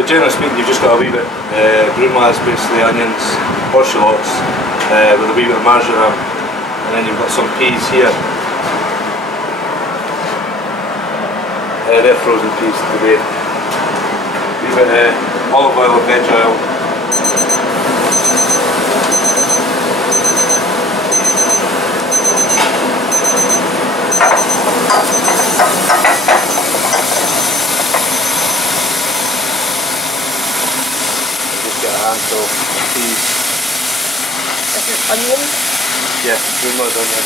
But generally speaking, you've just got a wee bit brunoise, basically onions, or shallots, with a wee bit of marjoram, and then you've got some peas here. They're frozen peas today. A wee bit of olive oil or veg oil. Handful of peas. This is onion? Yeah, brunoise onion.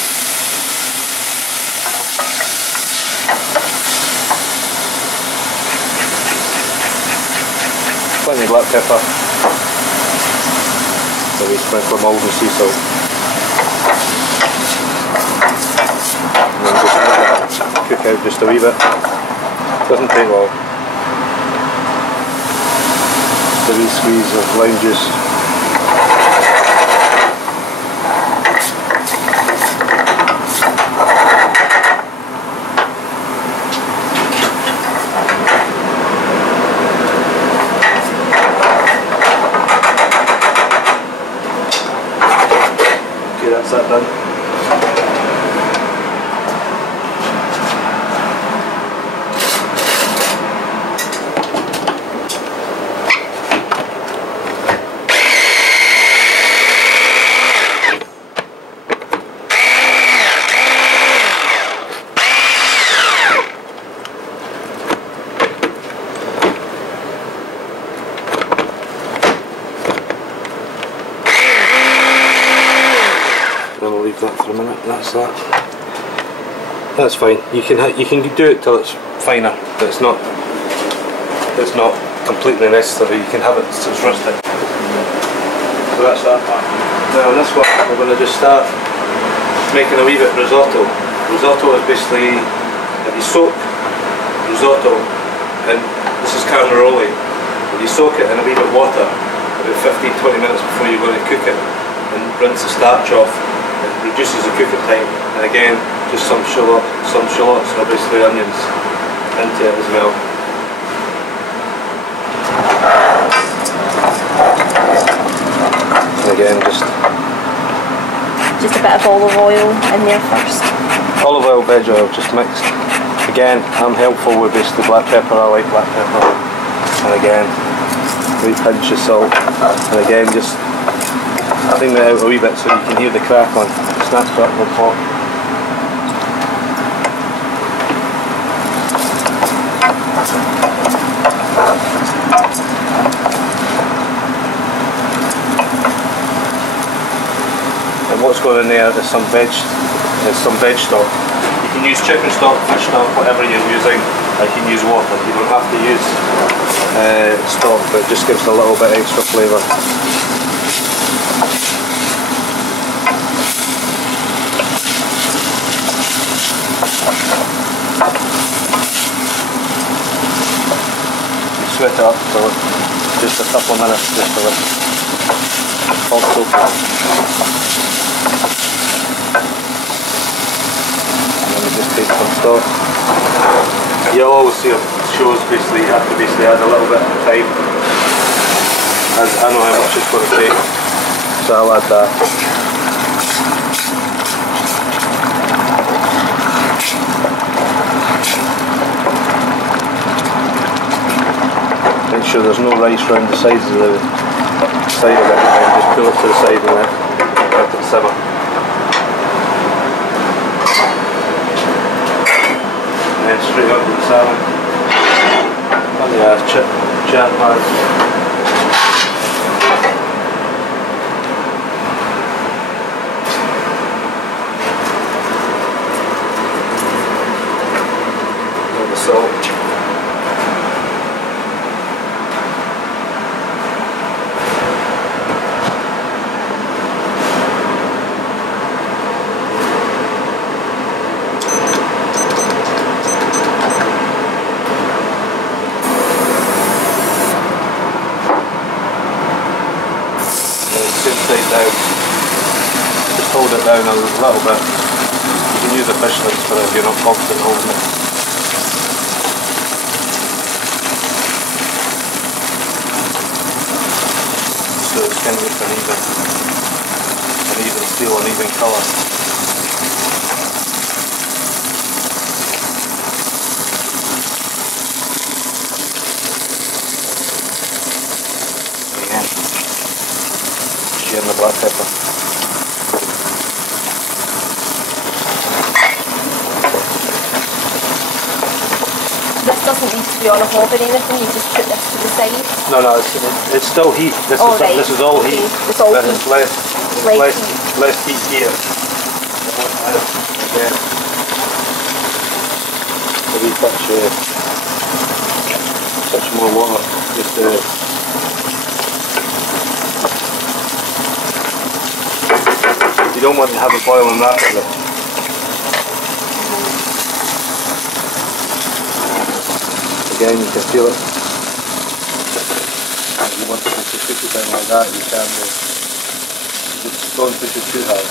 Plenty of black pepper. So we sprinkle of Malden sea salt. And then just let it cook out just a wee bit. Doesn't take long. A wee squeeze of lime juice. Okay, that's that done. I'll leave that for a minute. That's that. That's fine. You can do it till it's finer, but it's not completely necessary. You can have it till it's rustic. So that's that part. Now this one we're going to just start making a wee bit of risotto. Risotto is basically if you soak risotto, and this is carnaroli. If you soak it in a wee bit of water about 15-20 minutes before you're going to cook it, and rinse the starch off. It reduces the cooking time, and again, just some shallots or basically onions into it as well. And again, just a bit of olive oil in there first. Olive oil, veg oil, just mixed. Again, I'm helpful with basically black pepper. I like black pepper. And again, a wee pinch of salt. And again, just clean it out a wee bit so you can hear the crack on. Snap it up real hot. And what's going in there is some veg stock. You can use chicken stock, fish stock, whatever you're using. You can use water. You don't have to use stock, but it just gives a little bit extra flavour. Sweat it up for just a couple of minutes, just to let it pulse open. And then we just take some stock. You'll always see shows basically you have to basically add a little bit of time. As I know how much it's going to take, so I'll add that. Make sure there's no rice around the sides of the side of it, and just pull it to the side and let it simmer. And then straight up with the salmon. And the jam and the salt. Side down. Just hold it down a little bit. You can use a fish lips for it if you're not confident holding it. kind of looks an even feel, an even colour. Again, sharing the black pepper. This doesn't need to be on a hob or anything, you just put this to the side? No, it's still heat. This is all okay. heat. It's all but heat. It's less heat here. Again, a wee touch more water. Just you don't want to have it boiling rapidly. Again, you can feel it. If you want to push it down like that, you can do. Just don't push it too hard.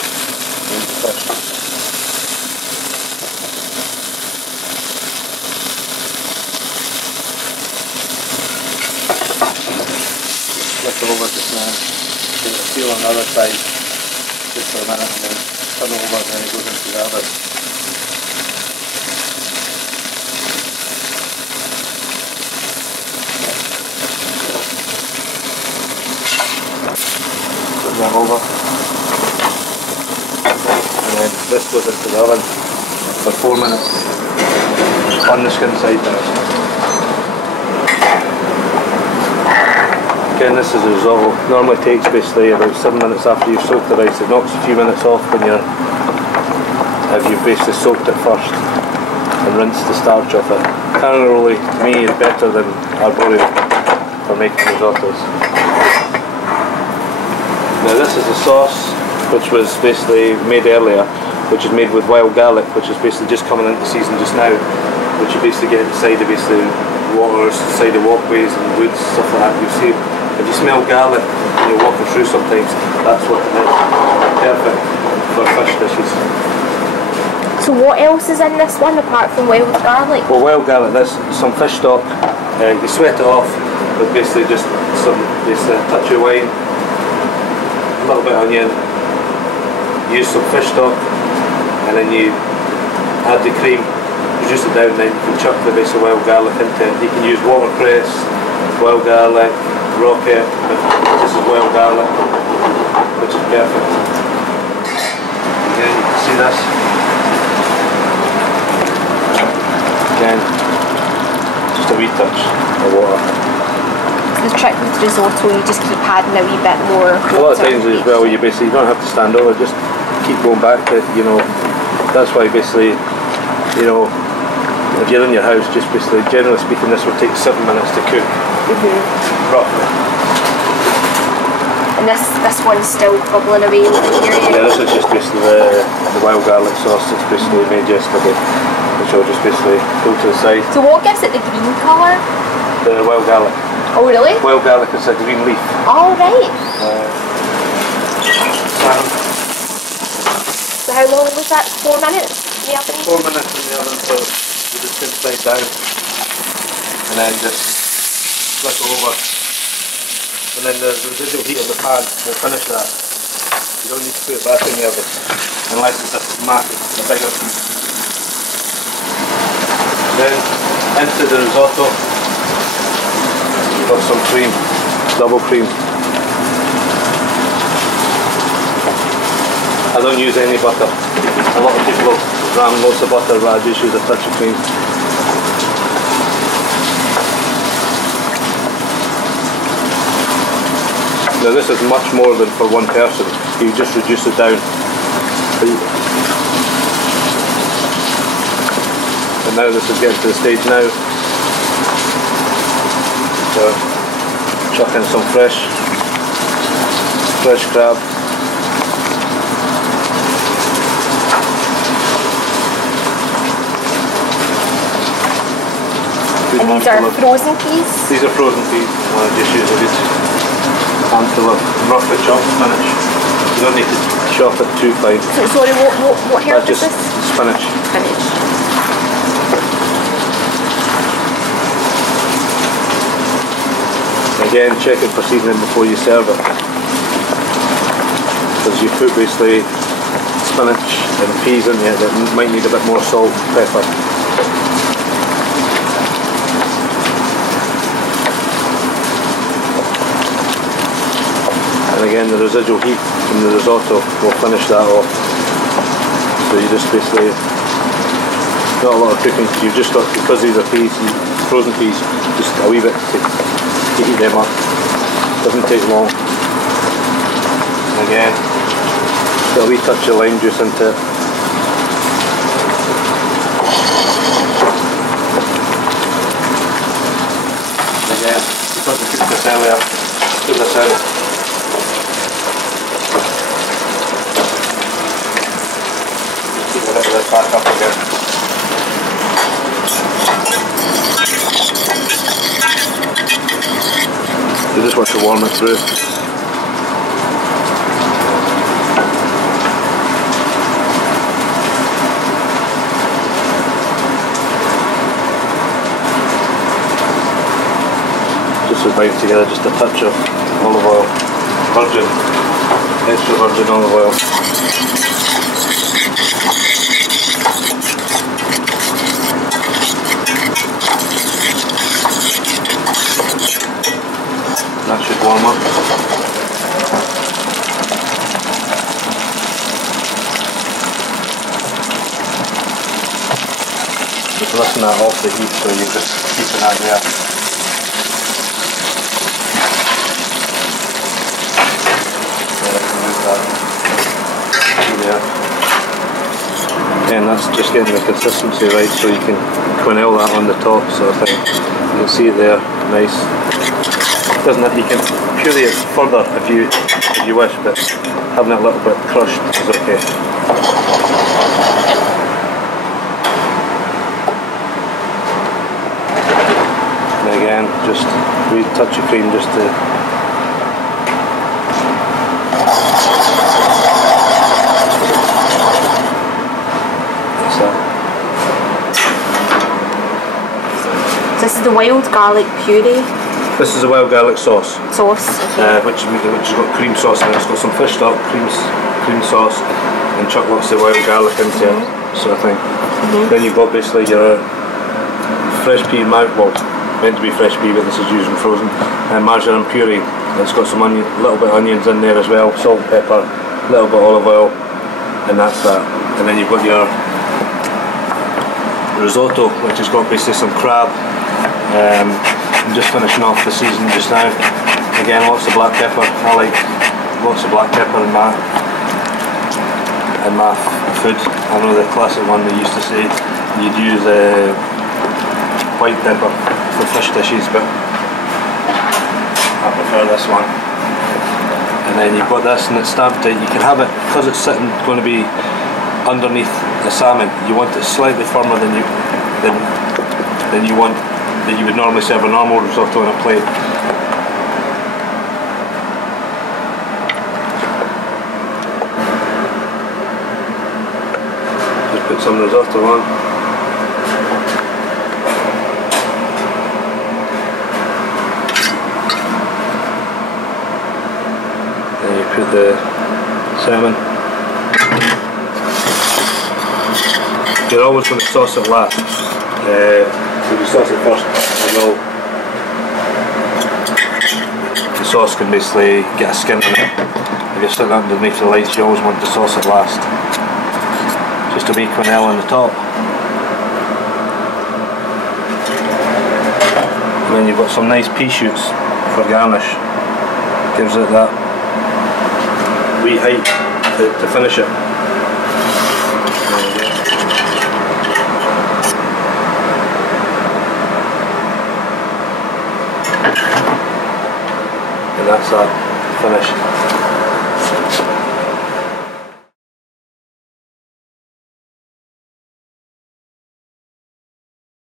Flip it over just now. Feel on the other side just for a minute and then turn it over and then it goes into the other. That over, and then this goes into the oven for 4 minutes on the skin side now. Again, this is a risotto. Normally takes basically about 7 minutes after you've soaked the rice. It knocks a few minutes off when if you've basically soaked it first and rinsed the starch off it. Cannelloni to me is better than arborio for making risottos. Now this is the sauce which was basically made earlier, which is made with wild garlic, which is basically just coming into season just now, which you basically get inside of basically waters, inside of walkways and woods, stuff like that. You see, if you smell garlic when you're walking through sometimes, that's what it is. Perfect for fish dishes. So what else is in this one apart from wild garlic? Well, wild garlic, there's some fish stock, you sweat it off with basically just some a touch of wine, a little bit of onion, use some fish stock, and then you add the cream, reduce it down, and then you can chuck the base of wild garlic into it. You can use watercress, wild garlic, rocket, but this is wild garlic, which is perfect. Again, you can see this. Again, just a wee touch of water. The trick with risotto, you just keep adding a wee bit more. A lot of times as well, you don't have to stand over, just keep going back to it, that's why basically, if you're in your house, just basically, generally speaking, this will take 7 minutes to cook properly. And this one's still bubbling away over here. Yeah, this is just basically the wild garlic sauce that's basically made yesterday, which I'll just basically go to the side. So what gives it the green colour? The wild garlic. Oh really? Wild garlic is a green leaf. Oh right. So how long was that? 4 minutes in the oven? 4 minutes in the oven, so you just side down, and then just flip it over, and then the residual heat of the pan will finish that. You don't need to put it back in the oven unless it's a bigger piece. Then into the risotto. Got some cream, double cream. I don't use any butter. A lot of people ram loads of butter, but I just use a touch of cream. Now this is much more than for one person. You just reduce it down. And now this is getting to the stage now. So, chuck in some fresh crab. And these are frozen peas? These are frozen peas. I just use a good handful of roughly chopped spinach. You don't need to chop it too fine. So, sorry, what herb is this? Spinach. Spinach. Again, check it for seasoning before you serve it. because you put basically spinach and peas in there that might need a bit more salt and pepper. And again, the residual heat from the risotto will finish that off. So you just basically, not a lot of cooking, you've just got, because these are peas, frozen peas, just a wee bit to heat them up. Doesn't take long. And again, got a wee touch of lime juice into it. And again, because we cooked this earlier, put this in. Keep a bit of this back up again. You just want to warm it through. Just to bind together, just a touch of olive oil, virgin, extra virgin olive oil. That should warm up. Just listen that off the heat, so you're just keeping that there. Again, that's just getting the consistency right, so you can quenelle that on the top, sort of thing. You can see it there, nice. Doesn't it? You can puree it further if you wish, but having it a little bit crushed is okay. And again, just a wee touch of cream just to. That's that. This is the wild garlic puree. This is a wild garlic sauce. Sauce. Which has got cream sauce in it. It's got some fish stock, cream sauce, and chuck lots of wild garlic into it, sort of thing. Then you've got basically your fresh pea, well, meant to be fresh pea, but this is using frozen, and marjoram puree. It's got some onion, a little bit of onions in there as well, salt and pepper, a little bit of olive oil, and that's that. And then you've got your risotto, which has got basically some crab. I'm just finishing off the season just now. Again, lots of black pepper. I like lots of black pepper in my food. I know the classic one they used to say you'd use white pepper for fish dishes, but I prefer this one. And then you've got this, and it's stamped tight. You can have it because it's going to be underneath the salmon. You want it slightly firmer than you want. That you would normally serve a normal risotto on a plate. Just put some risotto on. Then you put the salmon. You're always going to sauce it last. If you sauce it first, the sauce can basically get a skin on it. If you're sitting underneath the lights, you always want to sauce it last. Just a wee quenelle on the top. And then you've got some nice pea shoots for garnish. Gives it that wee height to finish it. And that's that, finished.